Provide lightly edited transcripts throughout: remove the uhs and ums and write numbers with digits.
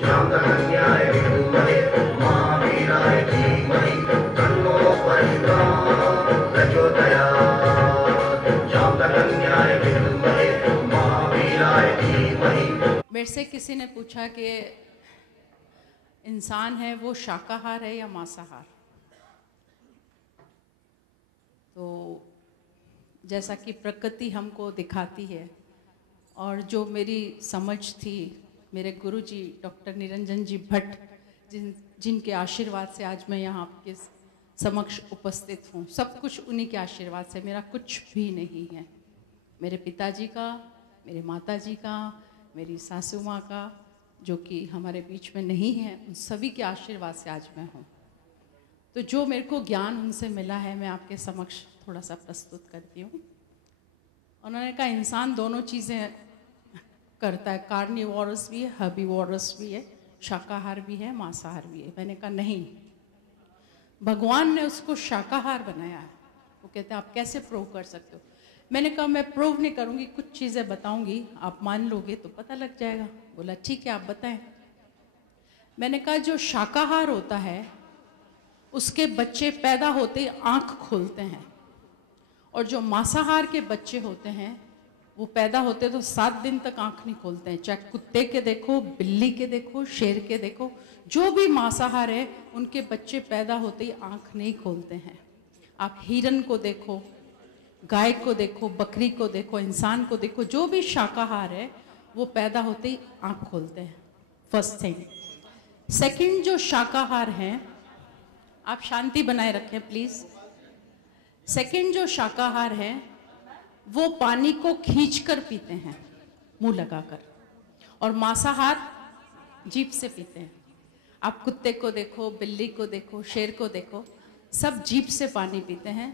जातकन्याय विद्महे महावीराय धीमहि तन्नो प्रचोदयात्। जातकन्याय विद्महे महावीराय धीमहि। मेरे से किसी ने पूछा कि इंसान है वो शाकाहार है या मांसाहार। तो जैसा कि प्रकृति हमको दिखाती है और जो मेरी समझ थी, मेरे गुरुजी डॉक्टर निरंजन जी भट्ट जिनके आशीर्वाद से आज मैं यहाँ आपके समक्ष उपस्थित हूँ, सब कुछ उन्हीं के आशीर्वाद से, मेरा कुछ भी नहीं है। मेरे पिताजी का, मेरे माताजी का, मेरी सासू माँ का, जो कि हमारे बीच में नहीं है, उन सभी के आशीर्वाद से आज मैं हूँ। तो जो मेरे को ज्ञान उनसे मिला है मैं आपके समक्ष थोड़ा सा प्रस्तुत करती हूँ। उन्होंने कहा इंसान दोनों चीज़ें करता है, कार्निवोरस भी है, हर्बीवोरस भी है, शाकाहार भी है, मांसाहार भी है। मैंने कहा नहीं, भगवान ने उसको शाकाहार बनाया है। वो कहते हैं आप कैसे प्रूव कर सकते हो। मैंने कहा मैं प्रूव नहीं करूँगी, कुछ चीज़ें बताऊँगी, आप मान लोगे तो पता लग जाएगा। बोला ठीक है आप बताएं। मैंने कहा जो शाकाहार होता है उसके बच्चे पैदा होते ही आँख खोलते हैं, और जो मांसाहार के बच्चे होते हैं वो पैदा होते तो 7 दिन तक आँख नहीं खोलते हैं। चाहे कुत्ते के देखो, बिल्ली के देखो, शेर के देखो, जो भी मांसाहार है उनके बच्चे पैदा होते ही आँख नहीं खोलते हैं। आप हिरन को देखो, गाय को देखो, बकरी को देखो, इंसान को देखो, जो भी शाकाहार है वो पैदा होते ही आँख खोलते हैं। First thing. सेकंड, जो शाकाहार हैं, आप शांति बनाए रखें प्लीज। सेकंड, जो शाकाहार हैं वो पानी को खींचकर पीते हैं मुंह लगाकर, और मांसाहार जीभ से पीते हैं। आप कुत्ते को देखो, बिल्ली को देखो, शेर को देखो, सब जीभ से पानी पीते हैं,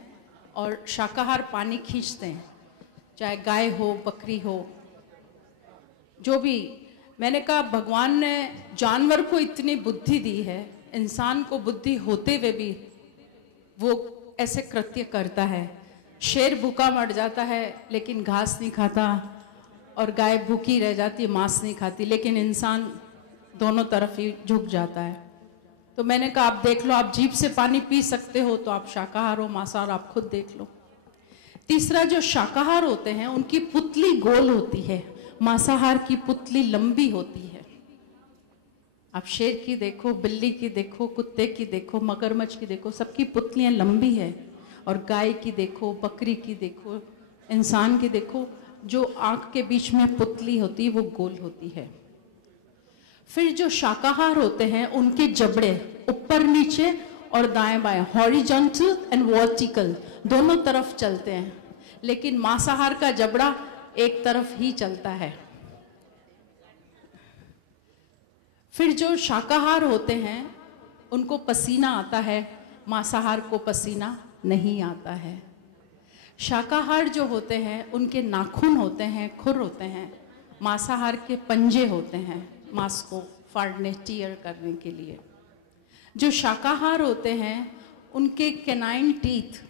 और शाकाहार पानी खींचते हैं। चाहे गाय हो, बकरी हो, जो भी। मैंने कहा भगवान ने जानवर को इतनी बुद्धि दी है, इंसान को बुद्धि होते हुए भी वो ऐसे कृत्य करता है। शेर भूखा मर जाता है लेकिन घास नहीं खाता, और गाय भूखी रह जाती है, मांस नहीं खाती, लेकिन इंसान दोनों तरफ ही झुक जाता है। तो मैंने कहा आप देख लो, आप जीभ से पानी पी सकते हो तो आप शाकाहार हो, मांसाहार आप खुद देख लो। तीसरा, जो शाकाहार होते हैं उनकी पुतली गोल होती है, मांसाहार की पुतली लंबी होती है। आप शेर की देखो, बिल्ली की देखो, कुत्ते की देखो, मगरमच्छ की देखो, सबकी पुतलियां लंबी है। और गाय की देखो, बकरी की देखो, इंसान की देखो, जो आंख के बीच में पुतली होती है वो गोल होती है। फिर जो शाकाहार होते हैं उनके जबड़े ऊपर नीचे और दाएं बाएं, हॉरिजॉन्टल एंड वर्टिकल, दोनों तरफ चलते हैं, लेकिन मांसाहार का जबड़ा एक तरफ ही चलता है। फिर जो शाकाहार होते हैं उनको पसीना आता है, मांसाहार को पसीना नहीं आता है। शाकाहार जो होते हैं उनके नाखून होते हैं, खुर होते हैं, मांसाहार के पंजे होते हैं मांस को फाड़ने, टीयर करने के लिए। जो शाकाहार होते हैं उनके कैनाइन टीथ,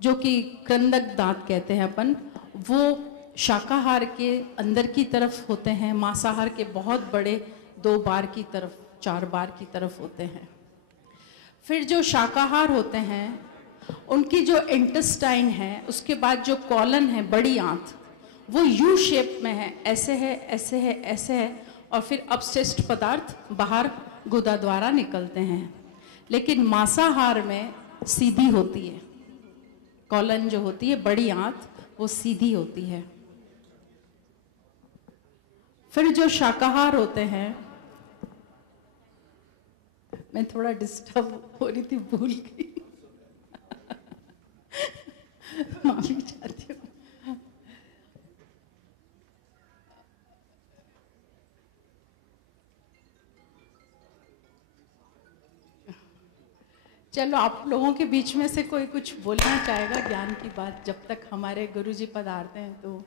जो कि क्रंदक दांत कहते हैं अपन, वो शाकाहार के अंदर की तरफ होते हैं, मांसाहार के बहुत बड़े 2 बार की तरफ, 4 बार की तरफ होते हैं। फिर जो शाकाहार होते हैं उनकी जो इंटेस्टाइन है, उसके बाद जो कॉलन है, बड़ी आंत, वो यू शेप में है, ऐसे है, ऐसे है, ऐसे है, और फिर अपशिष्ट पदार्थ बाहर गुदा द्वारा निकलते हैं। लेकिन मांसाहार में सीधी होती है, कॉलन जो होती है, बड़ी आंत, वो सीधी होती है। फिर जो शाकाहार होते हैं, मैं थोड़ा डिस्टर्ब हो रही थी, भूल गई, माफी चाहती हूँ। चलो, आप लोगों के बीच में से कोई कुछ बोलना चाहेगा ज्ञान की बात, जब तक हमारे गुरुजी पधारते हैं तो